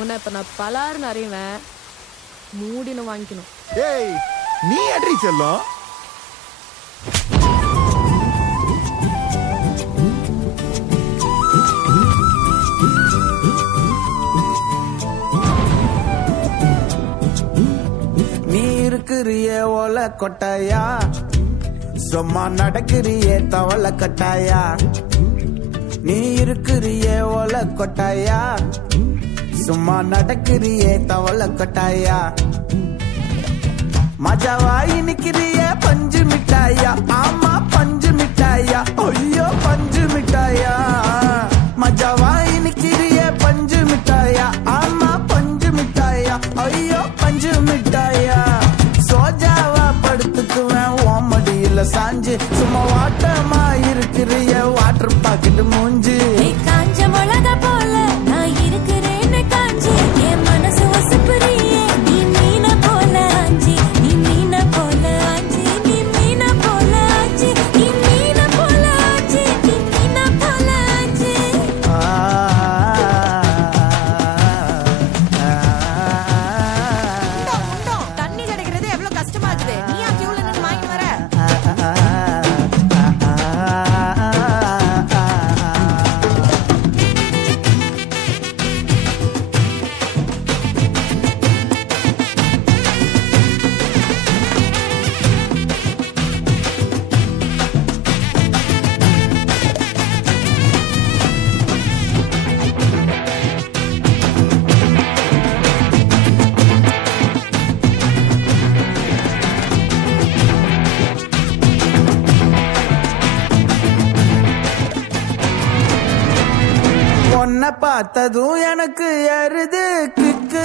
உன்னை இப்ப நான் பலாருன்னு அறிவேன், மூடின்னு வாங்கிக்கணும். ஏய் நீ அட்ரி செல்லும். நீ இருக்கிறியே ஓல கொட்டாயா, சும்மா நடக்கிறியே தவள கட்டாயா. நீ இருக்கிறியே ஓல கொட்டாயா, சும்மா நடக்கிறியே தவள கட்டாயா. மஜாவாய் நிக்கிறியே பஞ்சு மிட்டாயா, ஆமா பஞ்சு மிட்டாயா, ஐயோ பஞ்சு மிட்டாயா. மஜாவாய் நிக்கிறியே பஞ்சு மிட்டாயா, ஆமா பஞ்சு மிட்டாயா, ஐயோ பஞ்சு மிட்டாயா. சோஜாவா படுத்துக்குவேன் ஓமடியில சாஞ்சு, சும்மா வாட்டமா இருக்கிறிய வாட்டர் பாக்கெட் மூஞ்சி. காஞ்ச மிளகா போல நான் இருக்கிறேன்னு காஞ்சி, என் மனசு வசுப்புறியே நீ மீன போல ஆஞ்சி, நீ மீன போல ஆஞ்சி, நீ மீன போல ஆஞ்சி, நீ மீன போல ஆஞ்சி, நீ மீன போல ஆஞ்சி. தண்ணி கிடைக்கிறது எவ்வளவு கஷ்டமா இருக்குது. நீ ஆ கியூல நின்னு வாங்கி வர. பொண்ண பார்த்ததும் எனக்கு ஏறுது கிக்கு,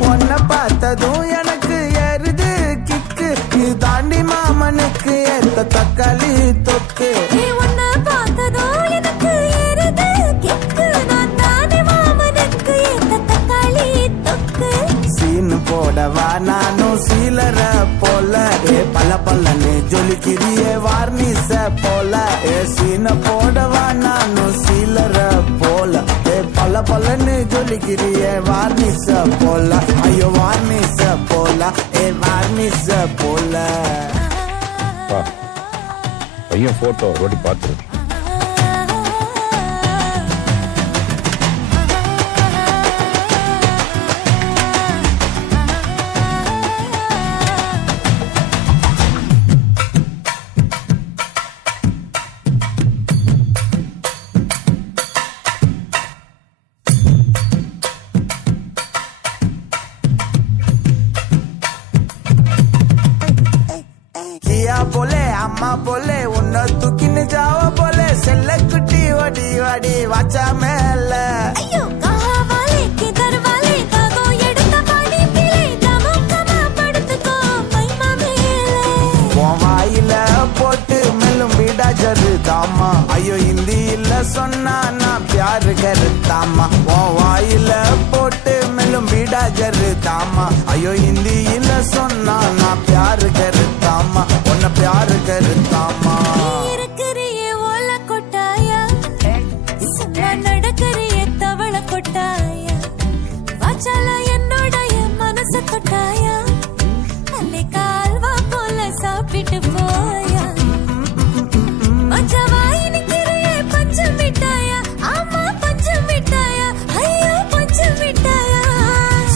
பொண்ண பார்த்ததும் எனக்கு ஏறுது கிக்கு. இது தாண்டி மாமனுக்கு ஏத்த தக்காளி தொக்கு. நீ உன்னை பார்த்ததோ எனக்கு ஏறுது கிக்கு, நான் தானே மாமனுக்கு ஏத்த தக்காளி தொக்கு. சீனு போடவா நானும் சீலர போல, ஏ பல பல்லன்னு ஜொலிக்கிறியே வார்னிச போல. ஏ சீன போடவா நானும் சீலர போல, ஏ பல பல்லன்னு ஜொலிக்கிறியே வார்னிச போல. ஐயோ வார்னிச போல, ஏ வார்னிச போல. பையன் போட்டோ ரோட்டி பார்த்து. கியா போலே அம்மா போலே உன்னை தூக்கின்னு ஜாவ போலே, செல்ல குட்டி ஓடி வாடி வாச்சா மேல. ஐயோ கஹா வாலே கிதர் வாலே காகோ எடுத்த பாடி பிலே, தமக்கமா படுத்துக்கோ மைமா மேலே. உன் வாயில போட்டு மெல்லும் வீடா ஜரு தாமா, ஐயோ ஹிந்தியில சொன்னா நான் பியாரு கருத்தாமா. உன் வாயில போட்டு மெல்லும் வீடா ஜரு தாமா, ஐயோ ஹிந்தியில சொன்னா நான் பியாரு கருத்தாமா, உன்னை பியாரு கருத்தாமா. இருக்கிறியே ஓல கொட்டாயா, சும்மா நடக்கிறியே தவள கொட்டாயா. வாச்சால என்னோடைய மனச தொட்டாயா, அல்லே கால்வா போல சாப்பிட்டு போயா. மச்சவாய் நிக்கிறியே பஞ்சு மிட்டாயா, ஆமா பஞ்சு மிட்டாயா, ஐயோ பஞ்சு மிட்டாயா.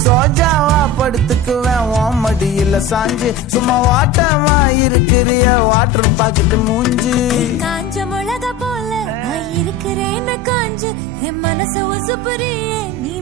சோஜாவா படுத்துக்குவேன் ஓமடியில சாஞ்சு, சும்மா வாட்டமா இருக்கிறிய வாட்டர் பாக்கெட் மூஞ்சி. காஞ்ச மிளகா போல நான் இருக்கிறேன்னு காஞ்சு, என் மனச உசுப்புறியே நீ